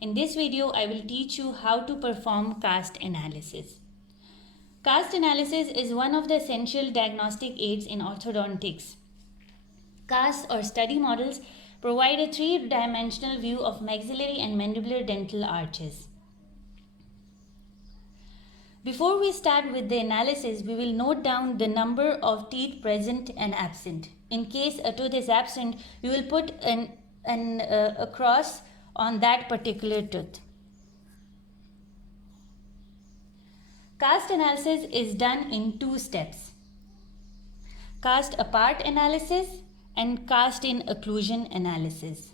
In this video, I will teach you how to perform cast analysis. Cast analysis is one of the essential diagnostic aids in orthodontics. Casts or study models provide a three-dimensional view of maxillary and mandibular dental arches. Before we start with the analysis, we will note down the number of teeth present and absent. In case a tooth is absent, we will put a cross on that particular tooth. Cast analysis is done in two steps: cast apart analysis and cast in occlusion analysis.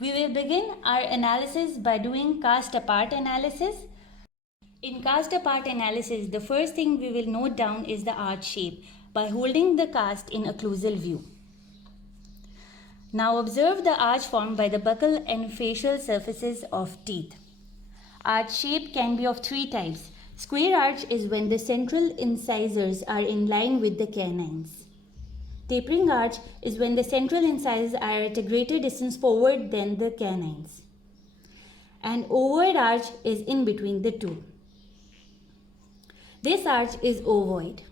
We will begin our analysis by doing cast apart analysis. In cast apart analysis, the first thing we will note down is the arch shape by holding the cast in occlusal view. Now observe the arch formed by the buccal and facial surfaces of teeth. Arch shape can be of three types. Square arch is when the central incisors are in line with the canines. Tapering arch is when the central incisors are at a greater distance forward than the canines. And ovoid arch is in between the two. This arch is ovoid.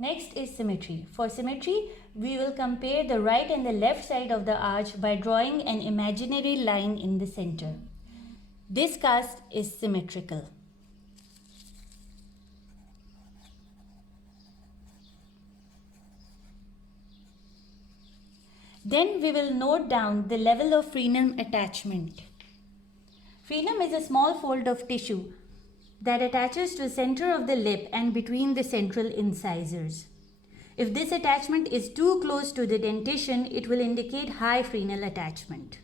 Next is symmetry. For symmetry, we will compare the right and the left side of the arch by drawing an imaginary line in the center. This cast is symmetrical. Then we will note down the level of frenum attachment. Frenum is a small fold of tissue that attaches to the center of the lip and between the central incisors. If this attachment is too close to the dentition, it will indicate high frenal attachment.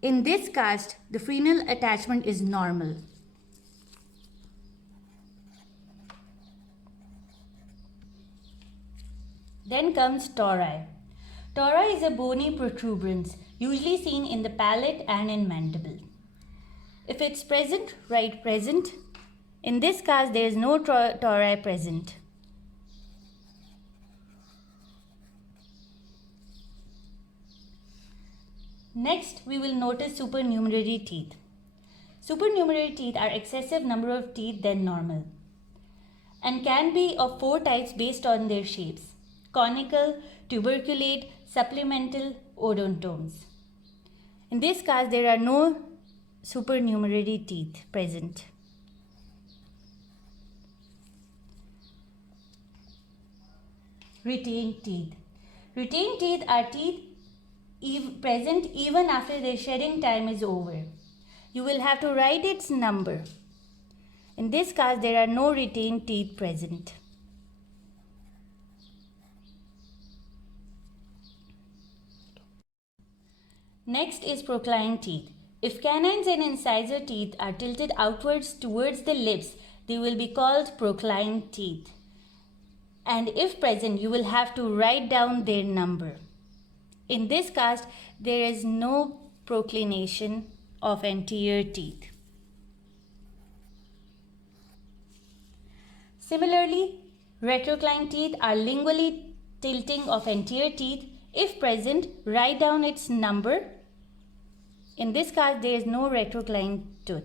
In this cast, the frenal attachment is normal. Then comes tori. Tori is a bony protuberance, usually seen in the palate and in mandible. If it's present, write present. In this case, there is no tori present. Next, we will notice supernumerary teeth. Supernumerary teeth are excessive number of teeth than normal and can be of four types based on their shapes: conical, tuberculate, supplemental, odontomes. In this case, there are no supernumerary teeth present. Retained teeth. Retained teeth are teeth present even after their shedding time is over. You will have to write its number. In this case, there are no retained teeth present. Next is procline teeth. If canines and incisor teeth are tilted outwards towards the lips, they will be called procline teeth. And if present, you will have to write down their number. In this cast, there is no proclination of anterior teeth. Similarly, retrocline teeth are lingually tilting of anterior teeth. If present, write down its number. In this case, there is no retrocline tooth.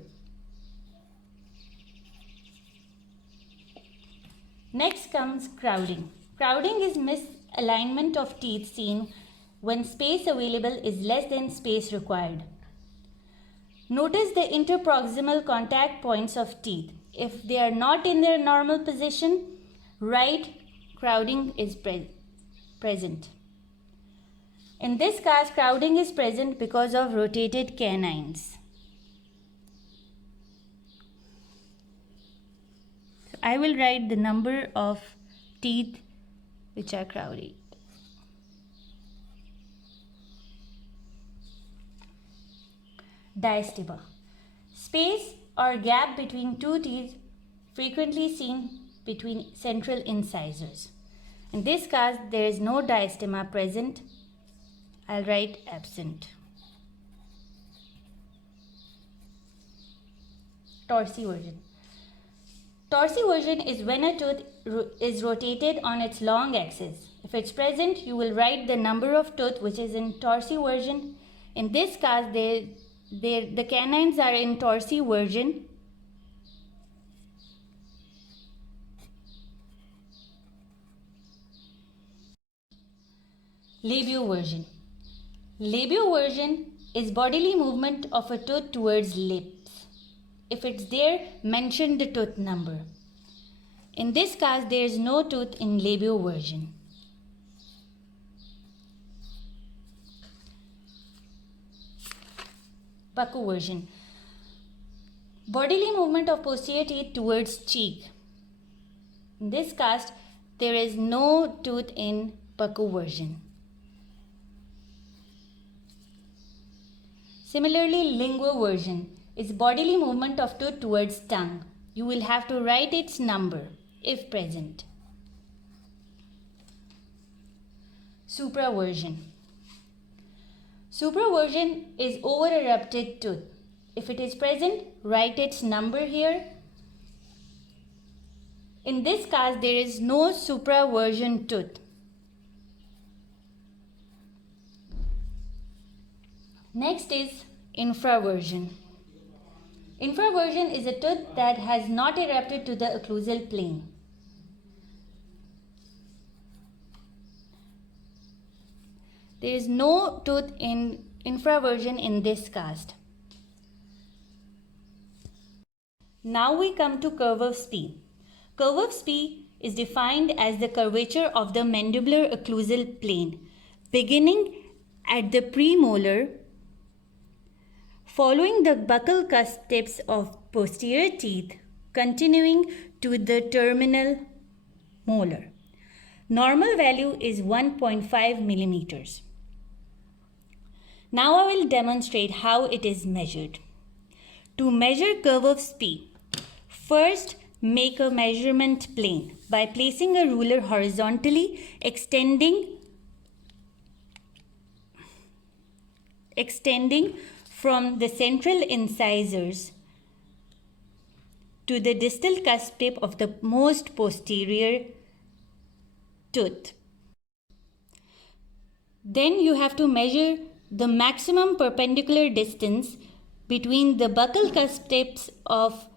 Next comes crowding. Crowding is misalignment of teeth seen when space available is less than space required. Notice the interproximal contact points of teeth. If they are not in their normal position, write crowding is present. In this case, crowding is present because of rotated canines. So I will write the number of teeth which are crowded. Diastema. Space or gap between two teeth frequently seen between central incisors. In this case, there is no diastema present. I'll write absent. Torsiversion. Torsiversion is when a tooth is rotated on its long axis. If it's present, you will write the number of tooth which is in torsiversion. In this case, the canines are in torsiversion. Labioversion. Labioversion is bodily movement of a tooth towards lips. If it's there, mention the tooth number. In this case, there is no tooth in labioversion. Buccoversion. Bodily movement of posterior teeth towards cheek. In this case, there is no tooth in buccoversion. Similarly, linguoversion is bodily movement of tooth towards tongue. You will have to write its number if present. Supraversion. Supraversion is over erupted tooth. If it is present, write its number here. In this case, there is no supraversion tooth. Next is infraversion. Infraversion is a tooth that has not erupted to the occlusal plane. There is no tooth in infraversion in this cast. Now we come to curve of Spee. Curve of Spee is defined as the curvature of the mandibular occlusal plane, beginning at the premolar, following the buccal cusp tips of posterior teeth, continuing to the terminal molar. Normal value is 1.5 millimeters. Now I will demonstrate how it is measured. To measure curve of Spee, first make a measurement plane by placing a ruler horizontally extending from the central incisors to the distal cusp tip of the most posterior tooth. Then you have to measure the maximum perpendicular distance between the buccal cusp tips of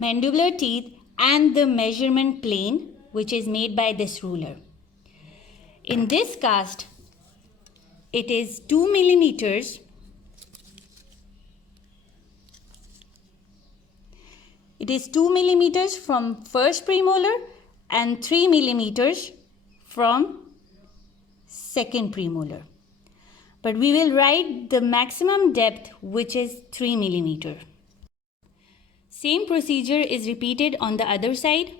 mandibular teeth and the measurement plane, which is made by this ruler. In this cast, it is 2 millimeters. It is 2 millimeters from first premolar and 3 millimeters from second premolar. But we will write the maximum depth, which is 3 millimeter. Same procedure is repeated on the other side.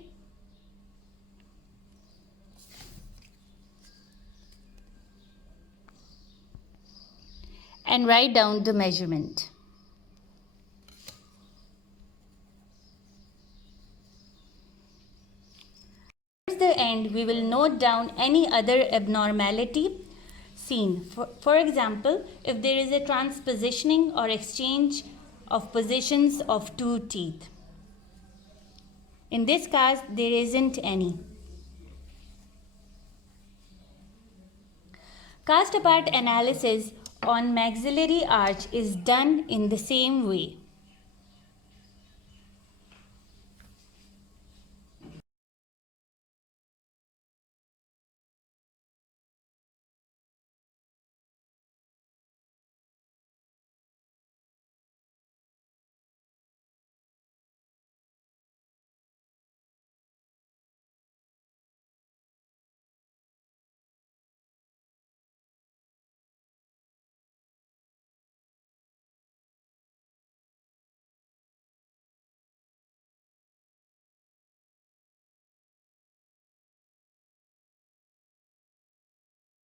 And write down the measurement. Towards the end, we will note down any other abnormality seen. For example, if there is a transpositioning or exchange of positions of two teeth. In this case, there isn't any. Cast apart analysis on maxillary arch is done in the same way.